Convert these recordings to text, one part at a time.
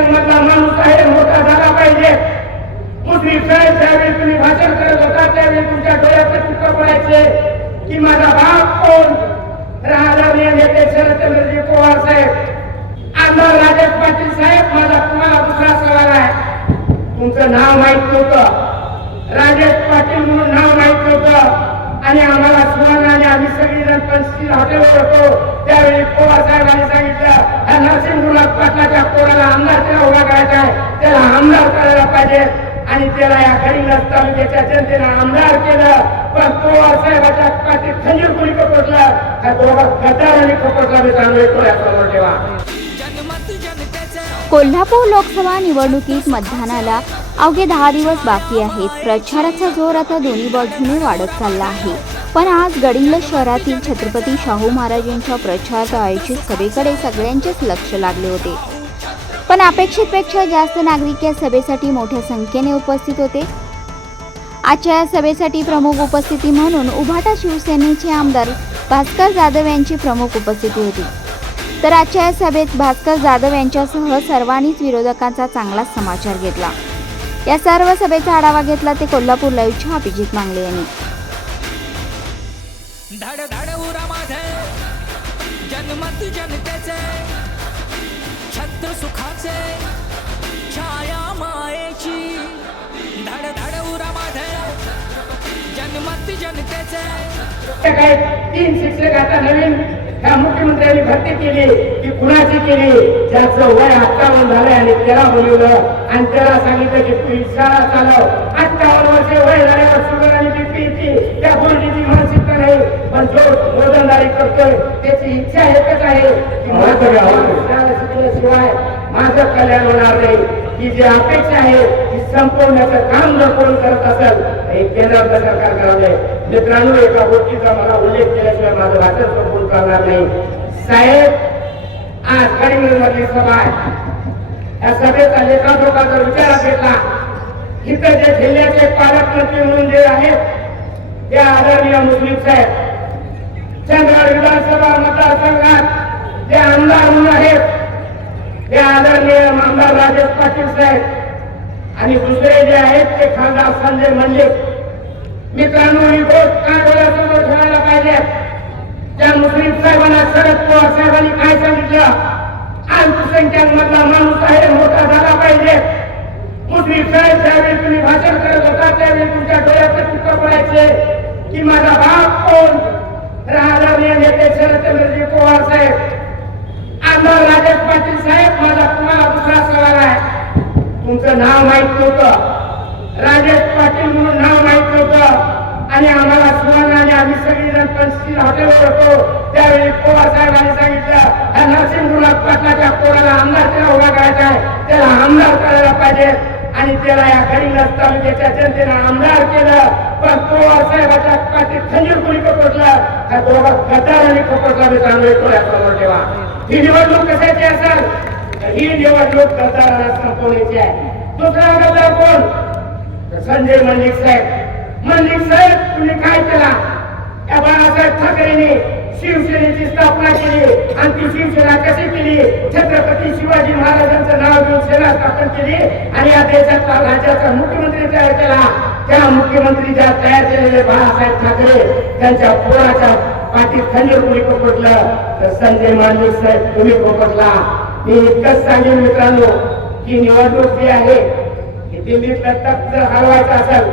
मधला माणूस आहे मोठा झाला पाहिजे. मुस्लिम साहेब ज्यावेळी तुम्ही भाषण करत होता त्यावेळी तुमच्या डोळ्याचे तुकडं पडायचे की माझा बाप कोण? राजकीय नेते शरदचंद्रजी पवार साहेब. आमदार राजेश पाटील साहेब माझा तुम्हाला दुसरा सवाल आहे. तुमचं नाव माहीत नव्हतं. राजेश पाटील म्हणून नाव माहीत नव्हतं. आणि आम्हाला सुवर्ण आणि आम्ही सगळीजण पंचशील हॉटेल होतो त्यावेळी पवार साहेबांनी सांगितलं ह्या नरसिंहगुलाब पाटलाच्या पोराला आमदार त्याला उभा करायचा आहे त्याला आमदार करायला पाहिजे आणि त्याला या गडिंग्लज तालुक्याच्या जनतेनं आमदार केलं पण पवार साहेबाच्या पाठीत खंजीर कोणी पकडला? त्या दोघा गद्दारांनी पकडला मी चांगले डोळ्यासमोर ठेवा. कोल्हापूर लोकसभा निवडणुकीत मतदानाला अवघे दहा दिवस बाकी आहेत. प्रचाराचा जोर आता दोन्ही बाजूने वाढत चालला आहे. पण आज गडिंग्लज शहरातील छत्रपती शाहू महाराजांच्या प्रचार आयोजित सभेकडे सगळ्यांचेच लक्ष लागले होते. पण अपेक्षेपेक्षा जास्त नागरिक या सभेसाठी मोठ्या संख्येने उपस्थित होते. आजच्या या सभेसाठी प्रमुख उपस्थिती म्हणून उभाटा शिवसेनेचे आमदार भास्कर जाधव यांची प्रमुख उपस्थिती होती. तर आजच्या या सभेत भास्कर जाधव यांच्यासह सर्वांनीच विरोधकांचा चांगलाच समाचार घेतला. या सर्व सभेचा आढावा घेतला ते कोल्हापूर लाईव्हच्या अभिजित मांगले यांनी. धड धड उरा माझे. जनमत जनतेचे. छत्र सुखाचे छाया मायेची धड धड उरा माझे जनमत जनतेचे. तीन शिक्षक आता नवीन ह्या मुख्यमंत्र्यांनी भरती केली की कुणाची केली ज्याचं वय अठ्ठावन्न झालंय आणि त्याला बोलवलं. आणि त्याला सांगितलं की तू शाळा चालव. अठ्ठावन्न वर्ष वय झाल्यावर शुगर आणि बीपी येते त्या गोष्टीची मानसिकता नाही पण जो रोजंदारी करतोय त्याची इच्छा एकच आहे की माझं शिवाय माझं कल्याण होणार नाही. ही जी अपेक्षा आहे ती संपवण्याचं काम जर कोण करत असेल हे केंद्रातलं सरकार करावे मित्रांनो एका गोष्टीचा मला उल्लेख केल्याशिवाय माझं भाषण संपून करणार नाही. साहेब आज करीमगंजमधली सभा आहे. या सभेचा लेखाजोखा जर विचारात घेतला इथं जे जिल्ह्याचे पालकमंत्री म्हणून जे आहेत ते आदरणीय मुस्लिम साहेब चंद्रगड विधानसभा मतदारसंघात जे आमदार म्हणून आहेत ते आदरणीय आमदार राजेश पाटील साहेब आणि दुसरे जे आहेत ते खासदार संजय मंडलिक. मित्रांनो ही गोष्ट काय डोळ्यासमोर ठेवायला पाहिजे? त्या मुस्लिम साहेबांना शरद पवार साहेबांनी काय सांगितलं? अल्पसंख्याक मधला माणूस आहे मोठा झाला पाहिजे. मुस्लिम साहेब ज्यावेळी तुम्ही भाषण करत होता त्यावेळी तुमच्या डोळ्याचे तुकडं पडायचे की माझा बाप कोण राजकीय नेते शरदचंद्रजी पवार साहेब आमदार राजेश पाटील साहेब माझा तुम्हाला दुसरा सवाल आहे तुमचं नाव माहीत नव्हतं. राजेश पाटील म्हणून नाव माहीत नव्हतं. आणि आम्हाला सुवर्ण आणि आम्ही सगळीजण पंचशील हॉटेलवर होतो. त्यावेळी पवार साहेबांनी सांगितलं ह्या नरसिंहगुलाब पाटलाच्या पोराला आमदार त्याला उभा करायचा आहे. त्याला आमदार करायला पाहिजे. आणि त्याला या गडिंग्लज तालुक्याच्या जनतेनं आमदार केलं. पण पवार साहेबाच्या पाठी खंजीर कोणी पकडलं? त्या दोघा गद्दारांनी पकडला मी चांगले डोळ्यासमोर ठेवा. ही निवडणूक कशाची असेल? ही निवडणूक गद्दारांना संपवण्याची आहे. दुसरा गद्दार कोण संजय मल्लिक साहेब मंडिक साहेब तुम्ही काय केला? या बाळासाहेब ठाकरेने शिवसेनेची स्थापना केली आणि ती शिवसेना कशी केली? छत्रपती शिवाजी महाराजांचं नाव घेऊन सेना स्थापन केली आणि या देशाचा राज्याचा मुख्यमंत्री तयार केला. त्या मुख्यमंत्री ज्या तयार केलेले बाळासाहेब ठाकरे त्यांच्या पोराच्या पाठीत खंजीर कोणी पकडलं तर संजय मांडवी साहेब तुम्ही पकडला मी इतकंच सांगेन मित्रांनो की निवडणूक जी आहे की दिल्लीतलं तख्त जर हलवायचं असेल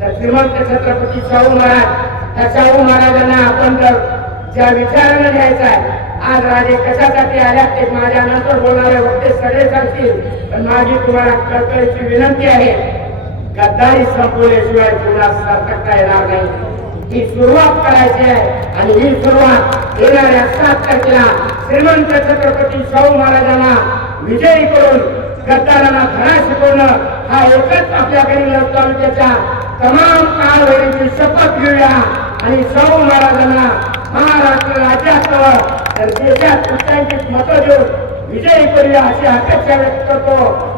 तर श्रीमंत छत्रपती शाहू महाराज त्या शाहू महाराजांना आपण जर ज्या विचारानं घ्यायचा आहे आज राजे कशासाठी आल्या ते माझ्या नंतर बोलणारे वक्ते सगळे सांगतील पण माझी तुम्हाला कळकळीची विनंती आहे गद्दारी संपवल्याशिवाय तुम्हाला सरकता येणार नाही. ही सुरुवात करायची आहे आणि ही सुरुवात येणाऱ्या सात तारखेला श्रीमंत छत्रपती शाहू महाराजांना विजयी करून गद्दाराला धडा शिकवणं हा एकच आपल्याकडे गरीब तालुक्याच्या तमाम कारवाईची शपथ घेऊया. आणि शाहू महाराजांना महाराष्ट्र राज्यासह तर देशात उच्चांकित मतं देऊन विजयी करूया अशी अपेक्षा व्यक्त करतो.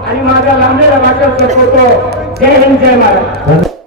आणि माझा लांबलेला भाषण संपवतो. जय हिंद जय महाराज